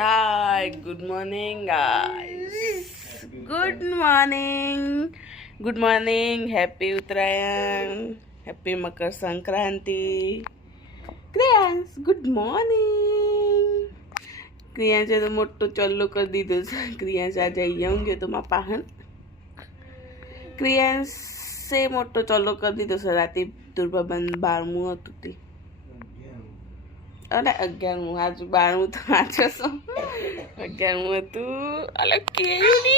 Hi, good morning, guys. Good morning. Good morning. Happy Uttarayan. Happy Makar Sankranti. Kriyansh good morning. क्रियांशे तो मोठं चल्लो कर दीधं. क्रियांश आज येऊन घेतो मा पाहन. क्रियांशे मोठं चल्लो कर दीधो છે રાતે દુર્બાબન 12મું હતું તે. અરે 11મું આજુ 12મું તો વાંચો છો. 11મું હતું. અલે કેયુની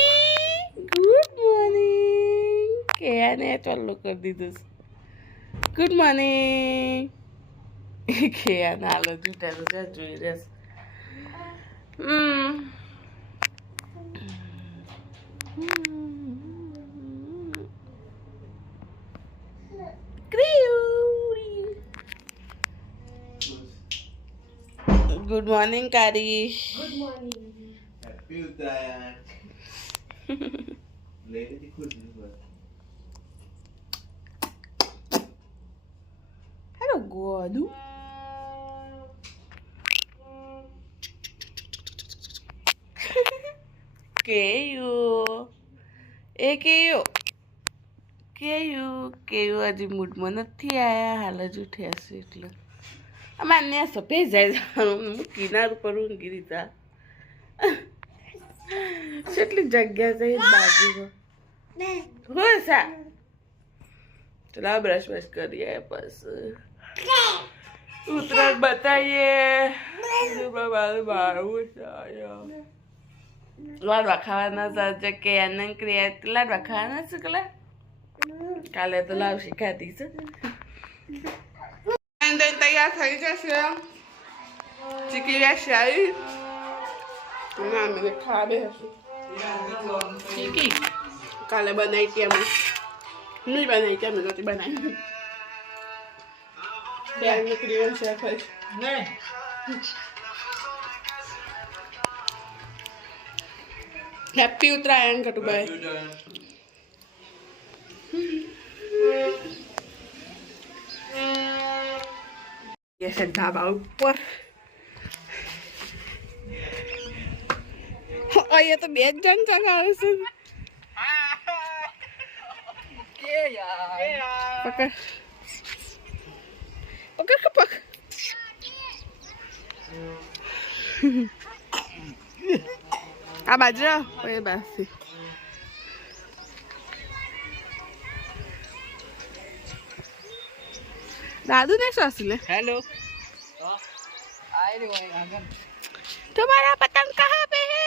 ગુડ મોર્નિંગ. કેયાને ચલ્લો કરી દીધું છે. Good morning. કેયાને હાલો જૂઠેલું છે જોઈ રહેશે. गुड मॉर्निंग कारी. Good morning. हैप्पी उत्तरायण. लेके दी खुद बस. हेलो गोदू. केयू केयू हजी मूडમાં નથી આયા. હાલ જ ઉઠ્યા છે એટલે અમારે ને સફેદ જાય હું કિનાર ઉપર ઊંઘી દીધા. કેટલી જગ્યા છે બાજુમાં હોય સા. ચલો બ્રશ બ્રશ કરીએ બસ ઉત્તરાયણ બતાવીએ. બારું લાડવા ખાવાના સાચે કે આનંદ ક્રિયા લાડવા ખાવાના છે કલા. કાલે તો લાવશી ખાધી છે. તૈયાર થઈ જશે. ચીકી રહેશે આવી અમે ખાવા બેસું. ચીકી કાલે બનાવી હતી અમે નહીં બનાવી હતી અમે નથી બનાવી. બે નીકળી છે હેપી ઉત્તરાયણ કટુભાઈ. છે ધાબા ઉપર. અહીંયા તો 2 જણ ચગાવે છે. પકડ પકડ પકડ. આ બાજુ એ બાસી. दादू ने सासी ले. हेलो. तुम्हारा पतंग कहाँ पे है?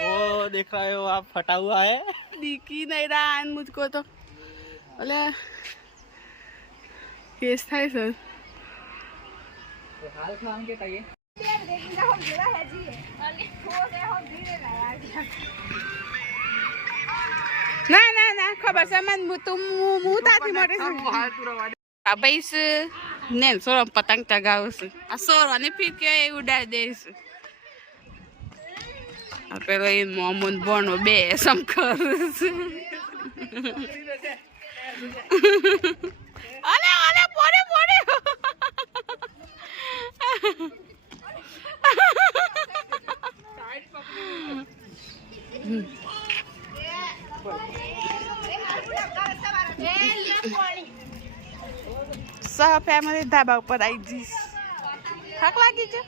वो देख रहे हो आप फटा हुआ है. दिखी नहीं रहा है मुझको तो. अरे केस था सर. हाल काम के कहिए. ना ना ना खबर से मन तुम मुंह ताती मोटे से. ભાઈ છે ને સોરો પતંગ ચગાવું છું. આ સોરો ને ફીર કે ઉડાડી દઈશું. આ પેલો એ મોમન બોનો બે સમખર અલે અલે પોડે પોડે. સહ ફેમિલી ધાબા ઉપર આવી જઈશ. થાક લાગી છે.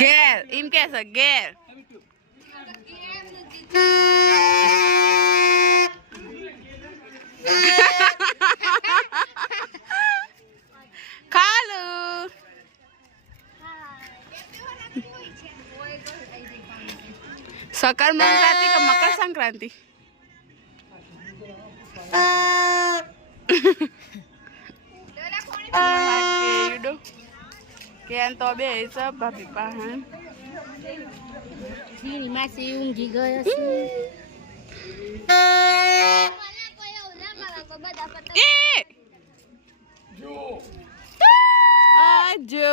ઘેર એમ કે છે ઘેર. ખાલું सकल संक्रांति का मकर संक्रांति. કેન તો બે છે ભાભી પાહન. ની માસી ઊંઘી ગયો છે. જો